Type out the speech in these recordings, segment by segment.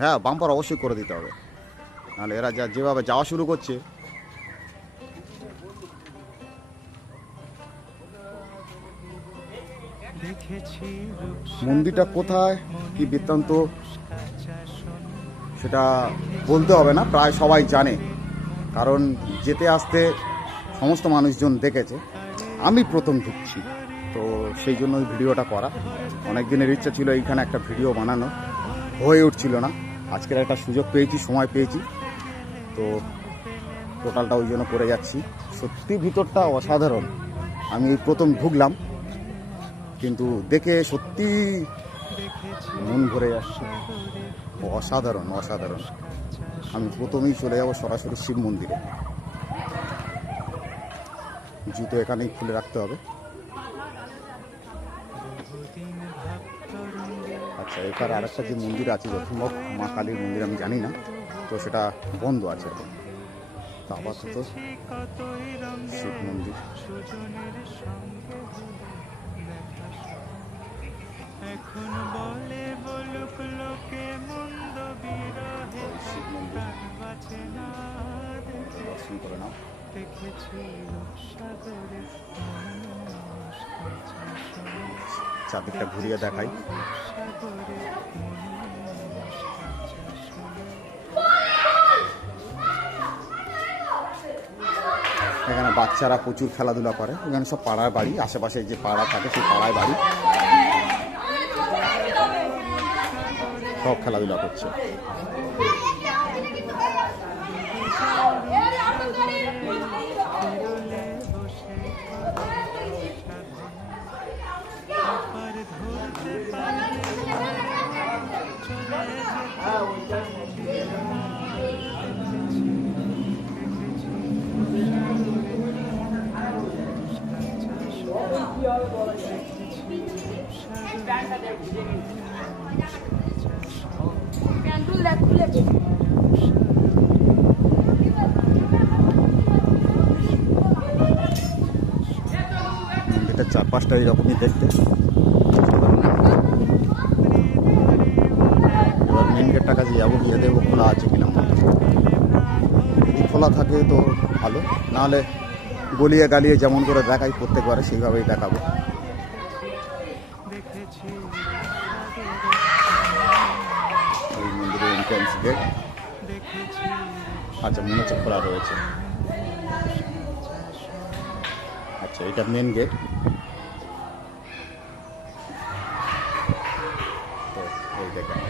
হ্যাঁ, বাম্পার অবশ্যই করে দিতে হবে, নাহলে এরা যেভাবে যাওয়া শুরু করছে। মন্দিরটা কোথায়, কি বৃত্তান্ত সেটা বলতে হবে না, প্রায় সবাই জানে, কারণ যেতে আসতে সমস্ত মানুষজন দেখেছে। আমি প্রথম ঢুকছি, তো সেই জন্য ওই ভিডিওটা করা। অনেক দিনের ইচ্ছা ছিল এইখানে একটা ভিডিও বানানো, হয়ে উঠছিল না। আজকের একটা সুযোগ পেয়েছি, সময় পেয়েছি, তো টোটালটা ওই জন্য করে যাচ্ছি। সত্যি ভিতরটা অসাধারণ। আমি এই প্রথম ঢুকলাম, কিন্তু দেখে সত্যি মন ভরে যাচ্ছে। অসাধারণ অসাধারণ। আমি প্রথমেই চলে যাব সরাসরি শিব মন্দিরে। জুতো এখানেই খুলে রাখতে হবে। আচ্ছা, এখানে আরেকটা যে মন্দির আছে, যথাসম্ভব মা কালীর মন্দির, আমি জানি না, তো সেটা বন্ধ আছে এখন। তো আপাতত শিব মন্দির। শিব মন্দির দর্শন করে নাও। চারদিকটা ঘুরিয়ে দেখাই। এখানে বাচ্চারা প্রচুর খেলাধুলা করে। এখানে সব পাড়ার বাড়ি, আশেপাশে যে পাড়া থাকে সেই পাড়ায় বাড়ি, সব খেলাধুলা করছে। এটা চারপাশটা এইরকমই দেখতে। এবার মেন গেটটা কাছে যাবো, গিয়ে দেখবো খোলা আছে কিনা। যদি খোলা থাকে তো ভালো, নাহলে গলিয়ে গালিয়ে যেমন করে দেখাই প্রত্যেকবারে সেইভাবেই দেখাবো। এই মন্দিরের এন্ট্রান্স গেট। আচ্ছা, মনে হচ্ছে খোলা রয়েছে। আচ্ছা, এটা মেন গেট। তো এই দেখেন,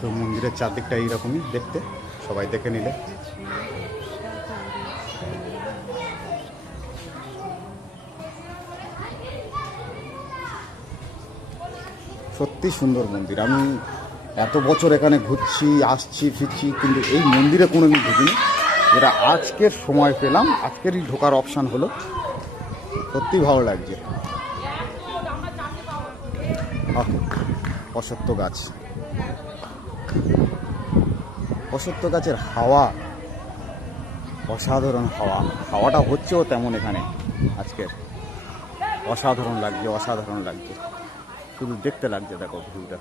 তো মন্দিরের চারদিকটা এইরকমই দেখতে, সবাই দেখে নিলে। সত্যি সুন্দর মন্দির। আমি এত বছর এখানে ঘুরছি, আসছি, ফিরছি, কিন্তু এই মন্দিরে কোনোদিন ঢুকিনি। যেটা আজকের সময় পেলাম, আজকেরই ঢোকার অপশান হলো, সত্যি ভালো লাগছে। অশ্বত্থ গাছ, অশ্বত্থ গাছের হাওয়া অসাধারণ। হাওয়াটা হচ্ছেও তেমন এখানে আজকের। অসাধারণ লাগছে, অসাধারণ লাগছে, শুধু দেখতে লাগছে। দেখো ভিউটা।